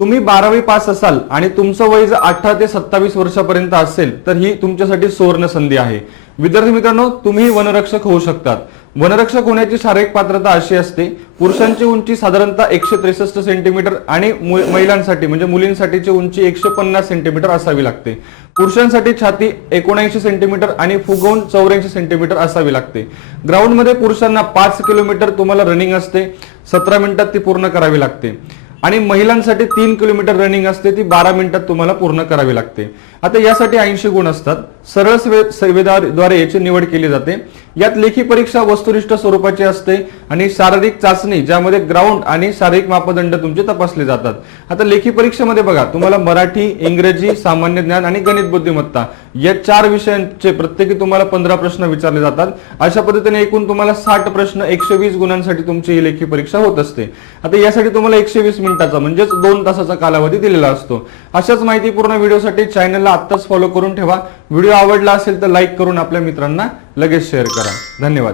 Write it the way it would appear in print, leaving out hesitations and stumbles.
तुम्ही 12वी पास असाल आणि तुमचं वय जर 18 ते 27 वर्षापर्यंत असेल तर ही तुमच्यासाठी सुवर्ण संधी आहे। विद्यार्थी मित्रांनो, तुम्ही वनरक्षक होऊ शकतात। वनरक्षक होण्याची शारीरिक पात्रता अशी असते, पुरुषांची उंची साधारणतः 163 सेंटीमीटर आणि महिलांसाठी म्हणजे मुलींसाठीची उंची 150 सेंटीमीटर असावी लागते। पुरुषांसाठी छाती 79 सेंटीमीटर आणि फुगवून 84 सेंटीमीटर असावी लागते। ग्राउंडमध्ये पुरुषांना 5 किलोमीटर तुम्हाला रनिंग असते, 17 मिनिटात ती पूर्ण करावी लागते आणि महिलांसाठी 3 किलोमीटर रनिंग असते, ती 12 मिनिटात तुम्हाला पूर्ण करावी लागते। आता यासाठी 80 गुण असतात। सरळ सेवेद्वारे याची निवड केली जाते। यात लेखी परीक्षा वस्तुनिष्ठ स्वरूपाची असते आणि शारीरिक चाचणी ज्यामध्ये ग्राउंड आणि शारीरिक मापदंड तुमचे तपासले जातात। आता लेखी परीक्षेमध्ये बघा, तुम्हाला मराठी, इंग्रजी, सामान्य ज्ञान आणि गणित बुद्धिमत्ता या 4 विषयांचे प्रत्येकी तुम्हाला 15 प्रश्न विचारले जातात। अशा पद्धतीने एकूण तुम्हाला 60 प्रश्न 120 गुणांसाठी तुमची ही लेखी परीक्षा होत असते। आता यासाठी तुम्हाला 120 मिनिटाचा म्हणजेच 2 तासाचा कालावधी दिलेला असतो। अशाच माहितीपूर्ण व्हिडिओसाठी चॅनलला आत्ताच फॉलो करून ठेवा। व्हिडिओ आवडला असेल तर लाईक करून आपल्या मित्रांना लगेच शेअर करा। धन्यवाद।